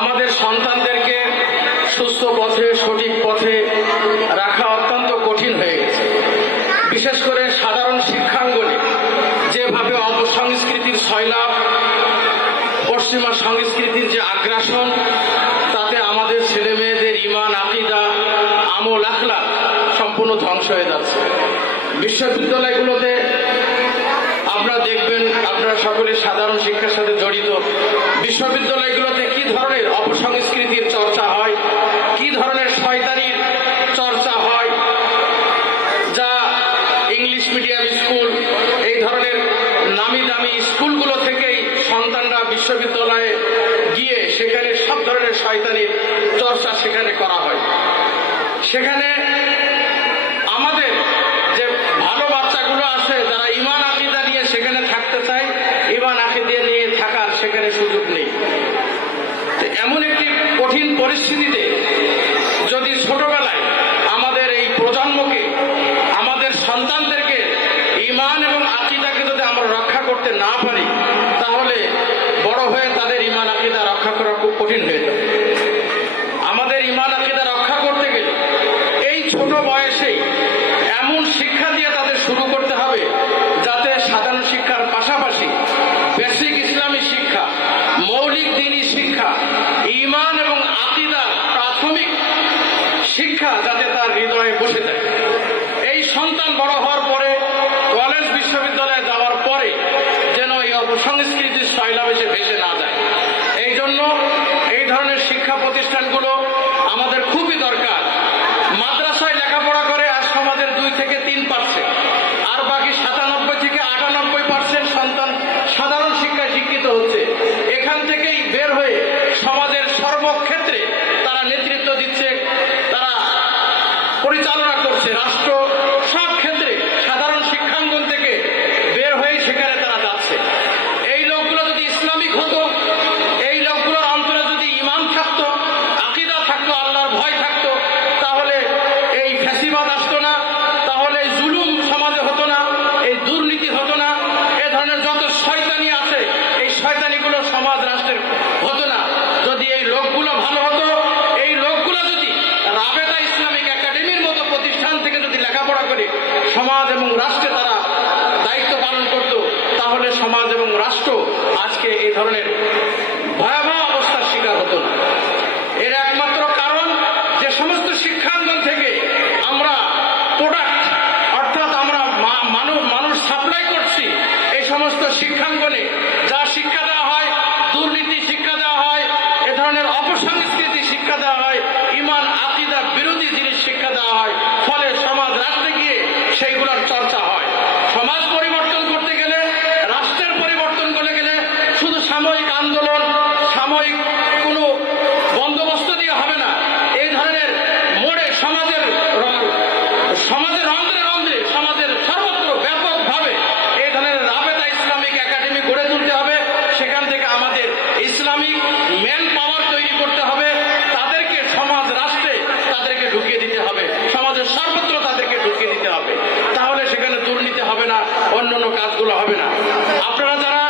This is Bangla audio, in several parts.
আমাদের সন্তানদেরকে সুস্থ পথে সঠিক পথে রাখা অত্যন্ত কঠিন হয়ে গেছে। বিশেষ করে সাধারণ শিক্ষাঙ্গনে যেভাবে অপসংস্কৃতির সয়লাব, পশ্চিমা সংস্কৃতির যে আগ্রাসন, তাতে আমাদের ছেলে মেয়েদের ঈমান, আকীদা, আমল, আখলাক সম্পূর্ণ ধ্বংস হয়ে যাচ্ছে। বিশ্ববিদ্যালয়গুলোতে আপনারা দেখবেন, আপনারা সকলে সাধারণ শিক্ষার সাথে জড়িত, বিশ্ববিদ্যালয়গুলোতে কি ধরনের অপসংস্কৃতির চর্চা হয়, কি ধরনের শয়তানির চর্চা হয়, যা ইংলিশ মিডিয়াম স্কুল, এই ধরনের নামি দামি স্কুলগুলো থেকেই সন্তানরা বিশ্ববিদ্যালয়ে গিয়ে সেখানে সব ধরনের শয়তানির চর্চা সেখানে করা হয়। সেখানে আমাদের যে ভালো বাচ্চাগুলো আছে, যারা ঈমান আকীদা নিয়ে সেখানে থাকতে চায়, ঈমান আকীদা নিয়ে থাকার সেখানে সুযোগ নেই। এমন একটি কঠিন পরিস্থিতিতে যদি ছোটবেলায় আমাদের এই প্রজন্মকে, আমাদের সন্তানদেরকে ঈমান এবং আকীদাকে যদি আমরা রক্ষা করতে না পারি, তাহলে বড় হয়ে তাদের ঈমান আকীদা রক্ষা করা খুব কঠিন হয়ে যাবে। আমাদের ঈমান আকীদা রক্ষা করতে গেলে এই ছোট বয়সেই এমন শিক্ষা দিয়ে তাদের শুরু করতে হবে, যাতে সাধারণ শিক্ষার পাশাপাশি বেসিক ইসলামী শিক্ষা, মৌলিক দ্বীনি শিক্ষা, ঈমান এবং আকীদা প্রাথমিক শিক্ষা যাতে তার হৃদয়ে বসে যায়। এই সন্তান বড় হওয়ার পরে, কলেজ বিশ্ববিদ্যালয়ে যাওয়ার পরে যেন এই অপসংস্কৃতির সয়লাবে সে ভেসে না যায়। এই জন্য এই ধরনের শিক্ষা প্রতিষ্ঠানগুলো আমাদের খুবই দরকার। মাদ্রাসায় লেখাপড়া করে আর সমাজের 2 থেকে 3%, আর বাকি 97 থেকে 98% সন্তান সাধারণ শিক্ষায় শিক্ষিত হচ্ছে। এখান থেকেই বের হয়ে সমাজের সর্বক্ষেত্রে তারা নেতৃত্ব দিচ্ছে, তারা পরিচালনা করছে রাষ্ট্র, সব ক্ষেত্রে সাধারণ শিক্ষাঙ্গন থেকে বের হয়ে সেখানে তারা যাচ্ছে। এই লোকগুলো যদি ইসলামিক হতো, এই লোকগুলোর অন্তরে যদি ঈমান থাকতো, আকীদা থাকতো, আল্লাহর ভয় থাকতো, তাহলে এই ফ্যাসিবাদ আসতো না, তাহলে এই জুলুম সমাজে হতো না, এই দুর্নীতি হতো না, এ ধরনের যত শয়তানি আছে এই শয়তানিগুলো সমাজ রাষ্ট্রের হতো না। যদি এই লোকগুলো ভালো হতো, এই লোকগুলো যদি রাবেতা ইসলামিক একাডেমির মতো প্রতিষ্ঠান থেকে যদি লেখাপড়া করে সমাজ এবং রাষ্ট্রে তারা দায়িত্ব পালন করত, তাহলে সমাজ এবং রাষ্ট্র আজকে এই ধরনের ভয়াবহ অবস্থার শিকার হতো না। এর একমাত্র কারণ, যে সমস্ত শিক্ষাঙ্গন থেকে আমরা প্রোডাক্ট, অর্থাৎ আমরা মানুষ সাপ্লাই করছি, এই সমস্ত শিক্ষাঙ্গনে যা শিক্ষা দেওয়া হয়, দুর্নীতি শিক্ষা দেওয়া হয়, এ ধরনের অপসংস্কৃতি শিক্ষা দেওয়া হয়, ঈমান আকীদা বিরোধী জিনিস শিক্ষা দেওয়া হয়, ফলে সমাজ রাষ্ট্রে গিয়ে সেইগুলোর চর্চা হয়। সমাজ পরিবর্তন করতে গেলে, রাষ্ট্রের পরিবর্তন করতে গেলে শুধু সাময়িক আন্দোলন, সাময়িক কোনো বন্দোবস্ত দিয়ে হবে না। এই ধরনের মোড়ে সমাজের রন্ধ্রে রন্ধ্রে, সমাজের সর্বত্র ব্যাপকভাবে এই ধরনের রাবেতা ইসলামিক একাডেমি গড়ে তুলতে হবে। সেখান থেকে আমাদের ইসলামিক ম্যান পাওয়ার তৈরি করতে হবে, তাদেরকে সমাজ রাষ্ট্রে তাদেরকে ঢুকিয়ে দিতে হবে, সমাজের সর্বত্র তাদেরকে ঢুকিয়ে দিতে হবে। তাহলে সেখানে দুর্নীতি হবে না, অন্যান্য কাজগুলো হবে না। আপনারা যারা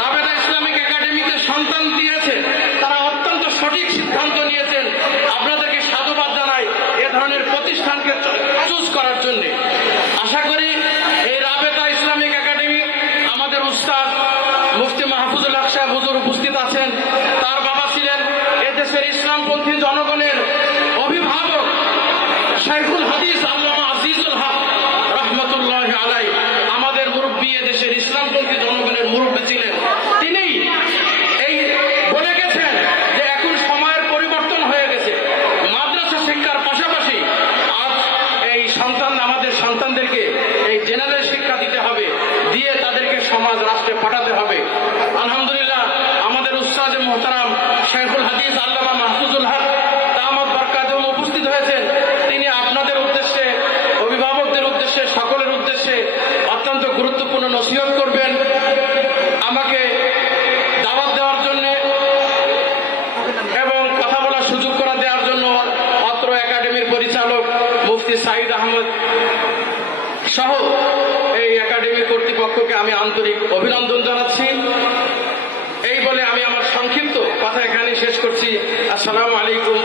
রাবেতা ইসলামিক একাডেমিতে সন্তান দিয়েছেন, তারা অত্যন্ত সঠিক সিদ্ধান্ত নিয়েছেন। আপনাদেরকে সাধুবাদ জানাই এ ধরনের প্রতিষ্ঠানকে চুজ করার জন্য। আশা করি এই রাবেতা ইসলামিক একাডেমি, আমাদের উস্তাদ মুফতি মাহফুজুল হক সাহেব হুজুর উপস্থিত আছেন। তার বাবা ছিলেন এদেশের ইসলামপন্থী জনগণের অভিভাবক শাইখুল হাদিস আল্লামা আজিজুল হক রহমতুল্লাহি আলাইহি, আমাদের মুরব্বী, এদেশের ইসলামপন্থী জনগণের মুরব্বী ছিলেন। তিনি এই বলে গেছেন যে এখন সময়ের পরিবর্তন হয়ে গেছে, মাদ্রাসা শিক্ষার পাশাপাশি আজ এই আমাদের সন্তানদেরকে এই জেনারেল শিক্ষা দিতে হবে, দিয়ে তাদেরকে সমাজ রাষ্ট্রে পাঠাতে হবে। আলহামদুলিল্লাহ, আমাদের উস্তাদ মুহতারাম শাইখুল হাদিস আল্লামা মাহফুজুল হক দামাত বরকাতুহুম উপস্থিত হয়েছেন। তিনি আপনাদের উদ্দেশ্যে, অভিভাবকদের উদ্দেশ্যে, সকলের উদ্দেশ্যে অত্যন্ত গুরুত্বপূর্ণ নসিহত করবেন। আমাকে দাওয়াত দেওয়ার জন্য এবং কথা বলার সুযোগ করে দেওয়ার জন্য অত্র একাডেমির পরিচালক মুফতি সাঈদ আহমদ সহ এই একাডেমি কর্তৃপক্ষকে আমি আন্তরিক অভিনন্দন জানাচ্ছি। এই বলে আমি আমার সংক্ষিপ্ত কথা এখানে শেষ করছি। আসসালামু আলাইকুম